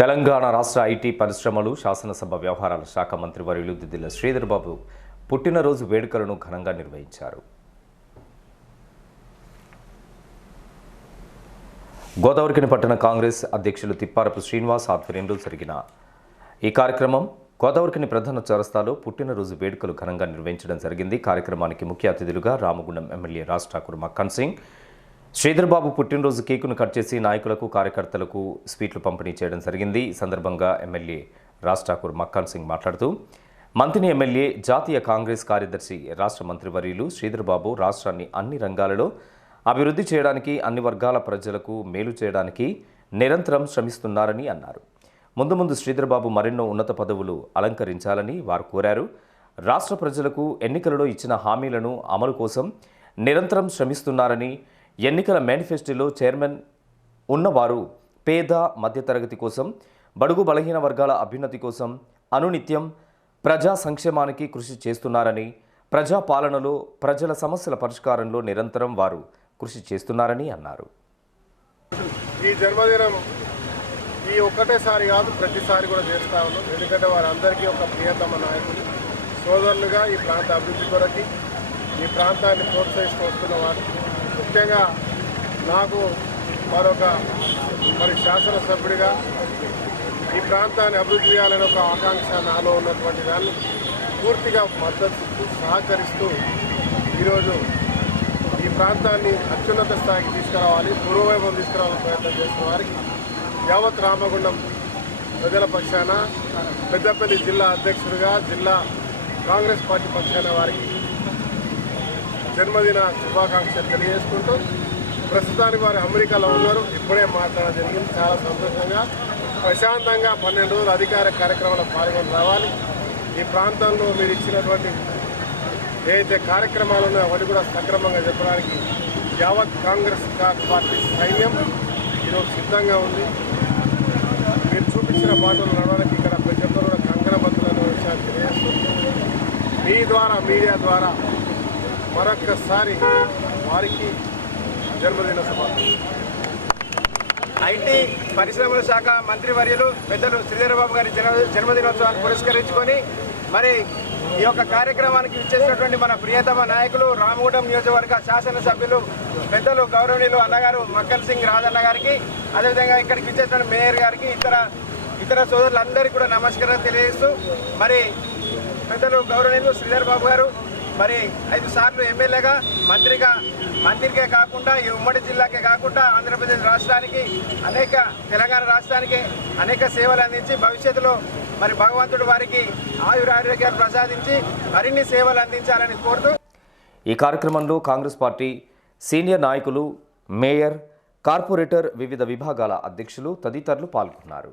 తెలంగాణ రాష్ట్ర ఐటీ పరిశ్రమలు శాసనసభ వ్యవహారాల శాఖ మంత్రి వర్యులు దిద్దిల శ్రీధర్ బాబు పుట్టినరోజు వేడుకలను ఘనంగా నిర్వహించారు. గోదావరికిని పట్టణ కాంగ్రెస్ అధ్యక్షులు తిప్పారపు శ్రీనివాస్ ఆధ్వర్యంలో జరిగిన ఈ కార్యక్రమం గోదావరికిని ప్రధాన చరస్తాలో పుట్టినరోజు వేడుకలు ఘనంగా నిర్వహించడం జరిగింది. కార్యక్రమానికి ముఖ్య అతిథులుగా రామగుండం ఎమ్మెల్యే రాజ్ ఠాకూర్ మక్కన్ సింగ్ శ్రీధర్బాబు పుట్టినరోజు కేకును కట్ చేసి నాయకులకు కార్యకర్తలకు స్వీట్లు పంపిణీ చేయడం జరిగింది. ఈ సందర్భంగా ఎమ్మెల్యే రాజ్ ఠాకూర్ మక్కాన్ సింగ్ మాట్లాడుతూ మంత్రిని ఎమ్మెల్యే జాతీయ కాంగ్రెస్ కార్యదర్శి రాష్ట్ర మంత్రివర్యులు శ్రీధర్బాబు రాష్ట్రాన్ని అన్ని రంగాలలో అభివృద్ధి చేయడానికి అన్ని వర్గాల ప్రజలకు మేలు చేయడానికి నిరంతరం శ్రమిస్తున్నారని అన్నారు. ముందు ముందు శ్రీధర్బాబు మరెన్నో ఉన్నత పదవులు అలంకరించాలని వారు కోరారు. రాష్ట్ర ప్రజలకు ఎన్నికలలో ఇచ్చిన హామీలను అమలు కోసం నిరంతరం శ్రమిస్తున్నారని ఎన్నికల మేనిఫెస్టోలో చైర్మన్ ఉన్నవారు పేద మధ్యతరగతి కోసం బడుగు బలహీన వర్గాల అభ్యున్నతి కోసం అనునిత్యం ప్రజా సంక్షేమానికి కృషి చేస్తున్నారని ప్రజా పాలనలో ప్రజల సమస్యల పరిష్కారంలో నిరంతరం వారు కృషి చేస్తున్నారని అన్నారు. ఈ జన్మదినం ఈ ఒక్కటేసారి కాదు ప్రతిసారి కూడా చేస్తా ఉన్నాం. ఎందుకంటే వారందరికీ ఒక ప్రియతమ నాయకులు సోదరులుగా ఈ ప్రాంత అభివృద్ధి కొరకి ఈ ప్రాంతాన్ని ప్రోత్సహిస్తూ వస్తున్న వారు. ముఖ్యంగా నాకు మరొక మరి శాసనసభ్యుడిగా ఈ ప్రాంతాన్ని అభివృద్ధి చేయాలని ఒక ఆకాంక్ష నాలో ఉన్నటువంటి దాన్ని పూర్తిగా మద్దతు సహకరిస్తూ ఈరోజు ఈ ప్రాంతాన్ని అత్యున్నత స్థాయికి తీసుకురావాలి పూర్వవైభవం తీసుకురావాలని ప్రయత్నం చేసిన వారికి యావత్ రామగుండం ప్రజల పక్షాన పెద్దపల్లి జిల్లా అధ్యక్షుడిగా జిల్లా కాంగ్రెస్ పార్టీ పక్షాన వారికి జన్మదిన శుభాకాంక్షలు తెలియజేసుకుంటూ ప్రస్తుతానికి వారు అమెరికాలో ఉన్నారు. ఇప్పుడే మాట్లాడడం జరిగింది. చాలా సంతోషంగా ప్రశాంతంగా పన్నెండు రోజులు అధికార కార్యక్రమంలో పాల్గొని రావాలి. ఈ ప్రాంతంలో మీరు ఇచ్చినటువంటి ఏదైతే కార్యక్రమాలు ఉన్నాయో అవన్నీ కూడా సక్రమంగా చెప్పడానికి యావత్ కాంగ్రెస్ కా- పార్టీ సైన్యం ఈరోజు సిద్ధంగా ఉంది. మీరు చూపించిన బాటలు నడవడానికి ఇక్కడ ప్రతి ఒక్కరు కూడా కంకణబద్ధులనే విషయాన్ని తెలియజేస్తుంది మీ ద్వారా మీడియా ద్వారా మరొక్కసారి వారికి జన్మదిన ఐటీ పరిశ్రమల శాఖ మంత్రి వర్యులు పెద్దలు శ్రీధరబాబు గారి జన్మ జన్మదినోత్సవాన్ని పురస్కరించుకొని మరి ఈ యొక్క కార్యక్రమానికి ఇచ్చేసినటువంటి మన ప్రియతమ నాయకులు రామగూడెం నియోజకవర్గ శాసనసభ్యులు పెద్దలు గౌరవనీయులు అన్నగారు మక్కల్ సింగ్ రాజన్న గారికి అదేవిధంగా ఇక్కడికి ఇచ్చేసిన మేయర్ గారికి ఇతర ఇతర సోదరులందరికీ కూడా నమస్కారం తెలియజేస్తూ మరి పెద్దలు గౌరవనీయులు శ్రీధర్ బాబు గారు మరి ఐదు సార్లు ఎమ్మెల్యేగా మంత్రిగా మంత్రికే కాకుండా ఈ ఉమ్మడి జిల్లాకే కాకుండా ఆంధ్రప్రదేశ్ రాష్ట్రానికి అనేక తెలంగాణ రాష్ట్రానికి అనేక సేవలు అందించి భవిష్యత్తులో మరి భగవంతుడు వారికి ఆయురారోగ్యాలు ప్రసాదించి మరిన్ని సేవలు అందించాలని కోరుతూ ఈ కార్యక్రమంలో కాంగ్రెస్ పార్టీ సీనియర్ నాయకులు మేయర్ కార్పొరేటర్ వివిధ విభాగాల అధ్యక్షులు తదితరులు పాల్గొన్నారు.